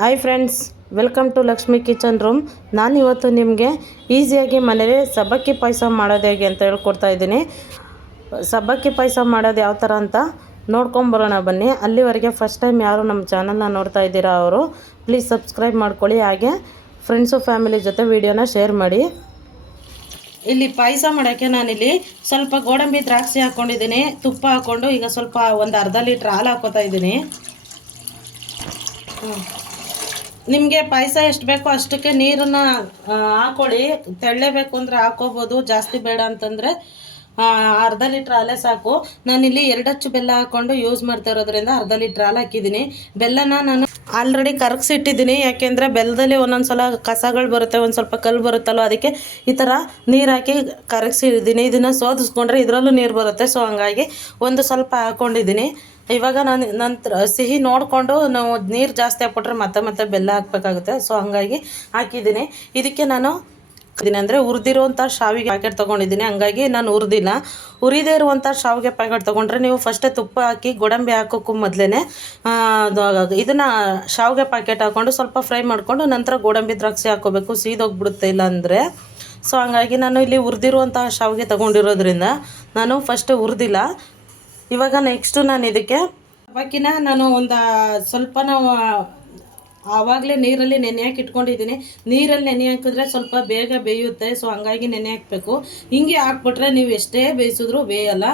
Hi friends welcome to Lakshmi kitchen room ನಾನು ಇವತ್ತು ನಿಮಗೆ ಈಸಿಯಾಗಿ ಮನೇಲಿ ಸಬ್ಬಕ್ಕಿ ಪಾಯಸ ಮಾಡೋದು ಹೇಗೆ ಅಂತ ಹೇಳ್ಕೊಡ್ತಾ ಇದ್ದೀನಿ. ಸಬ್ಬಕ್ಕಿ ಪಾಯಸ ಮಾಡೋದು ಯಾವ ಥರ ಅಂತ ನೋಡ್ಕೊಂಬರೋಣ ಬನ್ನಿ. ಅಲ್ಲಿವರೆಗೆ ಫಸ್ಟ್ ಟೈಮ್ ಯಾರು ನಮ್ಮ ಚಾನಲ್ನ ನೋಡ್ತಾ ಇದ್ದೀರಾ ಅವರು ಪ್ಲೀಸ್ ಸಬ್ಸ್ಕ್ರೈಬ್ ಮಾಡ್ಕೊಳ್ಳಿ. ಹಾಗೆ ಫ್ರೆಂಡ್ಸು ಫ್ಯಾಮಿಲಿ ಜೊತೆ ವೀಡಿಯೋನ ಶೇರ್ ಮಾಡಿ. ಇಲ್ಲಿ ಪಾಯಸ ಮಾಡೋಕ್ಕೆ ನಾನಿಲ್ಲಿ ಸ್ವಲ್ಪ ಗೋಡಂಬಿ ದ್ರಾಕ್ಷಿ ಹಾಕ್ಕೊಂಡಿದ್ದೀನಿ ತುಪ್ಪ ಹಾಕ್ಕೊಂಡು ಈಗ ಸ್ವಲ್ಪ ಒಂದು ಅರ್ಧ ಲೀಟ್ರ್ ಹಾಲು ಹಾಕೋತಾ ಇದ್ದೀನಿ. ನಿಮಗೆ ಪಾಯಸ ಎಷ್ಟು ಬೇಕೋ ಅಷ್ಟಕ್ಕೆ ನೀರನ್ನು ಹಾಕೊಳ್ಳಿ ತೆಳ್ಳೇಬೇಕು ಅಂದರೆ ಹಾಕೋಬೋದು, ಜಾಸ್ತಿ ಬೇಡ ಅಂತಂದರೆ ಅರ್ಧ ಲೀಟ್ರ್ ಹಾಲೆ ಸಾಕು. ನಾನಿಲ್ಲಿ ಎರಡಚ್ಚು ಬೆಲ್ಲ ಹಾಕ್ಕೊಂಡು ಯೂಸ್ ಮಾಡ್ತಾ ಇರೋದ್ರಿಂದ ಅರ್ಧ ಲೀಟ್ರ್ ಹಾಲು ಹಾಕಿದ್ದೀನಿ. ಬೆಲ್ಲನ ನಾನು ಆಲ್ರೆಡಿ ಕರಗಿಸಿಟ್ಟಿದ್ದೀನಿ. ಯಾಕೆಂದರೆ ಬೆಲ್ಲದಲ್ಲಿ ಒಂದೊಂದು ಸಲ ಕಸಗಳು ಬರುತ್ತೆ, ಒಂದು ಸ್ವಲ್ಪ ಕಲ್ಲು ಬರುತ್ತಲ್ಲೋ ಅದಕ್ಕೆ ಈ ಥರ ನೀರು ಹಾಕಿ ಕರಗಿಸಿದ್ದೀನಿ. ಇದನ್ನು ಸೋದಿಸ್ಕೊಂಡ್ರೆ ಇದರಲ್ಲೂ ನೀರು ಬರುತ್ತೆ. ಸೊ ಹಂಗಾಗಿ ಒಂದು ಸ್ವಲ್ಪ ಹಾಕ್ಕೊಂಡಿದ್ದೀನಿ ಇವಾಗ ನಾನು ನಂತರ ಸಿಹಿ ನೋಡಿಕೊಂಡು ನಾವು ನೀರು ಜಾಸ್ತಿ ಹಾಕ್ಬಿಟ್ರೆ ಮತ್ತೆ ಮತ್ತೆ ಬೆಲ್ಲ ಹಾಕಬೇಕಾಗುತ್ತೆ. ಸೊ ಹಂಗಾಗಿ ಹಾಕಿದ್ದೀನಿ. ಇದಕ್ಕೆ ನಾನು ಇದೀನಿ ಅಂದರೆ ಹುರಿದಿರುವಂಥ ಶಾವಿಗೆ ಪ್ಯಾಕೆಟ್ ತೊಗೊಂಡಿದ್ದೀನಿ. ಹಂಗಾಗಿ ನಾನು ಹುರಿದಿಲ್ಲ. ಹುರಿದೇ ಇರುವಂಥ ಶಾವಿಗೆ ಪ್ಯಾಕೆಟ್ ತೊಗೊಂಡ್ರೆ ನೀವು ಫಸ್ಟೇ ತುಪ್ಪ ಹಾಕಿ, ಗೋಡಂಬಿ ಹಾಕೋಕ್ಕೂ ಮೊದಲೇ ಇದನ್ನು ಶಾವಿಗೆ ಪ್ಯಾಕೆಟ್ ಹಾಕ್ಕೊಂಡು ಸ್ವಲ್ಪ ಫ್ರೈ ಮಾಡಿಕೊಂಡು ನಂತರ ಗೋಡಂಬಿ ದ್ರಾಕ್ಷಿ ಹಾಕೋಬೇಕು. ಸೀದೋಗ್ಬಿಡುತ್ತೆ ಇಲ್ಲ ಅಂದರೆ. ಸೊ ಹಂಗಾಗಿ ನಾನು ಇಲ್ಲಿ ಹುರಿದಿರುವಂತಹ ಶಾವಿಗೆ ತೊಗೊಂಡಿರೋದ್ರಿಂದ ನಾನು ಫಸ್ಟ್ ಹುರಿದಿಲ್ಲ. ಇವಾಗ ನೆಕ್ಸ್ಟು ನಾನು ಇದಕ್ಕೆ ಸಬ್ಬಕ್ಕಿನ ನಾನು ಒಂದು ಸ್ವಲ್ಪ ಆವಾಗಲೇ ನೀರಲ್ಲಿ ನೆನೆ ಹಾಕಿ ಇಟ್ಕೊಂಡಿದ್ದೀನಿ. ನೀರಲ್ಲಿ ನೆನೆ ಹಾಕಿದ್ರೆ ಸ್ವಲ್ಪ ಬೇಗ ಬೇಯುತ್ತೆ ಸೊ ಹಂಗಾಗಿ ನೆನೆ ಹಾಕಬೇಕು. ಹಿಂಗೆ ಹಾಕ್ಬಿಟ್ರೆ ನೀವು ಎಷ್ಟೇ ಬೇಯಿಸಿದ್ರು ಬೇಯಲ್ಲ.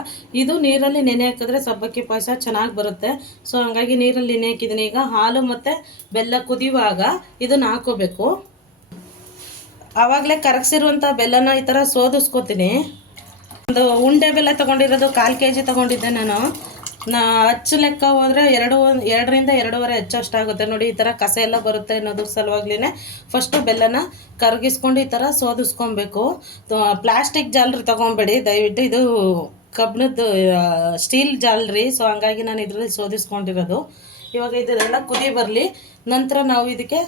ಇದು ನೀರಲ್ಲಿ ನೆನೆ ಹಾಕಿದ್ರೆ ಸಬ್ಬಕ್ಕಿ ಪಾಯಸ ಚೆನ್ನಾಗಿ ಬರುತ್ತೆ. ಸೊ ಹಂಗಾಗಿ ನೀರಲ್ಲಿ ನೆನೆ ಹಾಕಿದ್ದೀನಿ. ಈಗ ಹಾಲು ಮತ್ತು ಬೆಲ್ಲ ಕುದಿಯುವಾಗ ಇದನ್ನು ಹಾಕೋಬೇಕು. ಆವಾಗಲೇ ಕರಗಿಸಿರುವಂಥ ಬೆಲ್ಲನ ಈ ಥರ ಸೋದಿಸ್ಕೋತೀನಿ. ಒಂದು ಉಂಡೆ ಬೆಲ್ಲ ತೊಗೊಂಡಿರೋದು ಕಾಲು ಕೆ ಜಿ ತೊಗೊಂಡಿದ್ದೆ ನಾನು. ನಾ ಅಚ್ಚು ಲೆಕ್ಕ ಹೋದರೆ ಎರಡು ಎರಡರಿಂದ ಎರಡೂವರೆ ಹೆಚ್ಚು ಅಷ್ಟಾಗುತ್ತೆ. ನೋಡಿ, ಈ ಥರ ಕಸ ಎಲ್ಲ ಬರುತ್ತೆ ಅನ್ನೋದ್ರ ಸಲುವಾಗ್ಲೇ ಫಸ್ಟು ಬೆಲ್ಲನ ಕರಗಿಸ್ಕೊಂಡು ಈ ಥರ ಸೋದಿಸ್ಕೊಬೇಕು. ಪ್ಲಾಸ್ಟಿಕ್ ಜಾಲ್ರಿ ತೊಗೊಬೇಡಿ. ದಯವಿಟ್ಟು ಇದು ಕಬ್ಬಿಣದ್ದು ಸ್ಟೀಲ್ ಜಾಲರಿ. ಸೊ ಹಂಗಾಗಿ ನಾನು ಇದರಲ್ಲಿ ಸೋದಿಸ್ಕೊಂಡಿರೋದು. ಇವಾಗ ಇದನ್ನೆಲ್ಲ ಕುದಿ ಬರಲಿ. ನಂತರ ನಾವು ಇದಕ್ಕೆ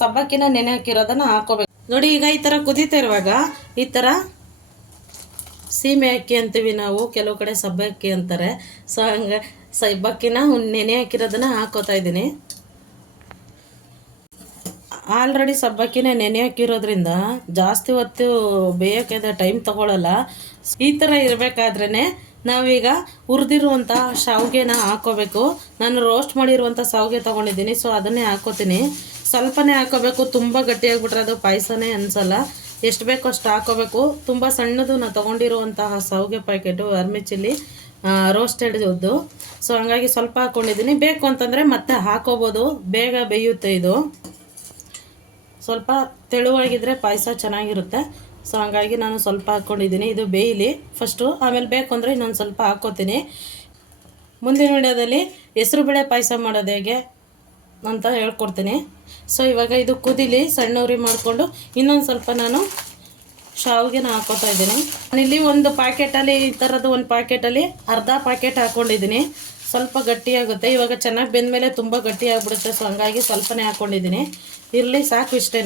ಸಬ್ಬಕ್ಕಿನ ನೆನೆ ಹಾಕಿರೋದನ್ನು ಹಾಕೋಬೇಕು. ನೋಡಿ, ಈಗ ಈ ಥರ ಕುದೀತಾ ಇರುವಾಗ ಈ ಥರ ಸೀಮೆ ಅಕ್ಕಿ ಅಂತೀವಿ ನಾವು, ಕೆಲವು ಕಡೆ ಸಬ್ಬೆ ಅಕ್ಕಿ ಅಂತಾರೆ. ಸೊ ಹಂಗೆ ಸಬ್ಬಕ್ಕಿನ ನೆನೆ ಹಾಕಿರೋದನ್ನ ಹಾಕೋತಾ ಇದ್ದೀನಿ. ಆಲ್ರೆಡಿ ಸಬ್ಬಕ್ಕಿನ ನೆನೆ ಹಾಕಿರೋದ್ರಿಂದ ಜಾಸ್ತಿ ಹೊತ್ತು ಬೇಯೋಕೆ ಟೈಮ್ ತಗೊಳ್ಳಲ್ಲ ಈ ಥರ ಇರಬೇಕಾದ್ರೇ ನಾವೀಗ ಹುರಿದಿರುವಂಥ ಶಾವಿಗೆನ ಹಾಕೋಬೇಕು. ನಾನು ರೋಸ್ಟ್ ಮಾಡಿರುವಂಥ ಶಾವಿಗೆ ತೊಗೊಂಡಿದ್ದೀನಿ ಸೊ ಅದನ್ನೇ ಹಾಕೋತೀನಿ. ಸ್ವಲ್ಪನೇ ಹಾಕೋಬೇಕು, ತುಂಬ ಗಟ್ಟಿಯಾಗಿಬಿಟ್ರೆ ಅದು ಪಾಯಸನೇ ಅನಿಸಲ್ಲ. ಎಷ್ಟು ಬೇಕೋ ಅಷ್ಟು ಹಾಕೋಬೇಕು. ತುಂಬ ಸಣ್ಣದು ನಾನು ತೊಗೊಂಡಿರುವಂತಹ ಸೌಗೆ ಪ್ಯಾಕೆಟು ಅರ್ಮಿ ಚಿಲ್ಲಿ ರೋಸ್ಟೆಡ್ದು ಸೊ ಹಂಗಾಗಿ ಸ್ವಲ್ಪ ಹಾಕ್ಕೊಂಡಿದ್ದೀನಿ ಬೇಕು ಅಂತಂದರೆ ಮತ್ತೆ ಹಾಕೋಬೋದು. ಬೇಗ ಬೇಯುತ್ತೆ ಇದು. ಸ್ವಲ್ಪ ತೆಳುವಾಗಿದ್ದರೆ ಪಾಯಸ ಚೆನ್ನಾಗಿರುತ್ತೆ. ಸೊ ಹಂಗಾಗಿ ನಾನು ಸ್ವಲ್ಪ ಹಾಕ್ಕೊಂಡಿದ್ದೀನಿ ಇದು ಬೇಯಲಿ. ಫಸ್ಟು ಆಮೇಲೆ ಬೇಕು ಅಂದರೆ ಇನ್ನೊಂದು ಸ್ವಲ್ಪ ಹಾಕ್ಕೋತೀನಿ ಮುಂದಿನ ವಿಡಿಯೋದಲ್ಲಿ ಹೆಸರುಬೇಳೆ ಪಾಯಸ ಮಾಡೋದು ಹೇಗೆ? ಅಂತ ಹೇಳ್ಕೊಡ್ತೀನಿ. ಸೊ ಇವಾಗ ಇದು ಕುದಿಲಿ ಸಣ್ಣ ಉರಿ ಮಾಡಿಕೊಂಡು ಇನ್ನೊಂದು ಸ್ವಲ್ಪ ನಾನು ಶಾವಿಗೆನ ಹಾಕೋತಾ ಇದ್ದೀನಿ. ನಾನಿಲ್ಲಿ ಒಂದು ಪ್ಯಾಕೆಟಲ್ಲಿ ಈ ಥರದ್ದು ಒಂದು ಪ್ಯಾಕೆಟಲ್ಲಿ ಅರ್ಧ ಪ್ಯಾಕೆಟ್ ಹಾಕ್ಕೊಂಡಿದ್ದೀನಿ ಸ್ವಲ್ಪ ಗಟ್ಟಿಯಾಗುತ್ತೆ ಇವಾಗ ಚೆನ್ನಾಗಿ ಬೆಂದ ಮೇಲೆ ತುಂಬ ಗಟ್ಟಿಯಾಗಿಬಿಡುತ್ತೆ ಸೊ ಹಂಗಾಗಿ ಸ್ವಲ್ಪನೇ ಹಾಕ್ಕೊಂಡಿದ್ದೀನಿ ಇರಲಿ ಸಾಕು ಇಷ್ಟೇ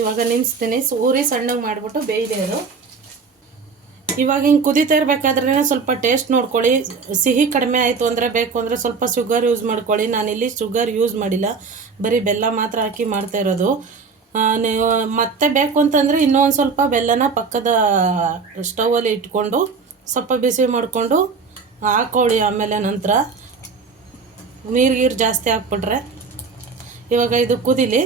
ಇವಾಗ ನಿನ್ಸ್ತೀನಿ ಊರಿ ಸಣ್ಣಗೆ ಮಾಡಿಬಿಟ್ಟು ಬೇಯಿದೆ ಅದು. ಇವಾಗ ಹಿಂಗೆ ಕುದೀತಾ ಇರಬೇಕಾದ್ರೆ ಸ್ವಲ್ಪ ಟೇಸ್ಟ್ ನೋಡ್ಕೊಳ್ಳಿ. ಸಿಹಿ ಕಡಿಮೆ ಆಯಿತು ಅಂದರೆ ಬೇಕು ಅಂದರೆ ಸ್ವಲ್ಪ ಶುಗರ್ ಯೂಸ್ ಮಾಡ್ಕೊಳ್ಳಿ. ನಾನಿಲ್ಲಿ ಶುಗರ್ ಯೂಸ್ ಮಾಡಿಲ್ಲ. ಬರೀ ಬೆಲ್ಲ ಮಾತ್ರ ಹಾಕಿ ಮಾಡ್ತಾ ಇರೋದು. ನೀವು ಮತ್ತೆ ಬೇಕು ಅಂತಂದರೆ ಇನ್ನೊಂದು ಸ್ವಲ್ಪ ಬೆಲ್ಲನ ಪಕ್ಕದ ಸ್ಟವಲ್ಲಿ ಇಟ್ಕೊಂಡು ಸ್ವಲ್ಪ ಬಿಸಿ ಮಾಡಿಕೊಂಡು ಹಾಕೊಳ್ಳಿ ಆಮೇಲೆ ನಂತರ. ನೀರು ಗೀರು ಜಾಸ್ತಿ ಹಾಕ್ಬಿಟ್ರೆ. ಇವಾಗ ಇದು ಕುದಿಲಿ.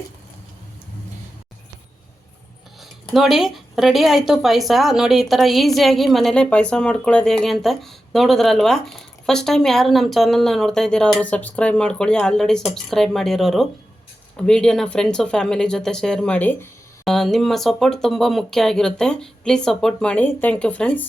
ನೋಡಿ ರೆಡಿ ಆಯಿತು ಪಾಯಸ. ನೋಡಿ, ಈ ಥರ ಈಸಿಯಾಗಿ ಮನೇಲೇ ಪಾಯಸ ಮಾಡ್ಕೊಳ್ಳೋದು ಹೇಗೆ ಅಂತ ನೋಡಿದ್ರಲ್ವ? ಫಸ್ಟ್ ಟೈಮ್ ಯಾರು ನಮ್ಮ ಚಾನಲ್ನ ನೋಡ್ತಾ ಇದ್ದೀರೋ, ಅವರು ಸಬ್ಸ್ಕ್ರೈಬ್ ಮಾಡ್ಕೊಳ್ಳಿ. ಆಲ್ರೆಡಿ ಸಬ್ಸ್ಕ್ರೈಬ್ ಮಾಡಿರೋರು. ವಿಡಿಯೋನ ಫ್ರೆಂಡ್ಸು ಫ್ಯಾಮಿಲಿ ಜೊತೆ ಶೇರ್ ಮಾಡಿ. ನಿಮ್ಮ ಸಪೋರ್ಟ್ ತುಂಬ ಮುಖ್ಯ ಆಗಿರುತ್ತೆ. ಪ್ಲೀಸ್ ಸಪೋರ್ಟ್ ಮಾಡಿ. Thank you friends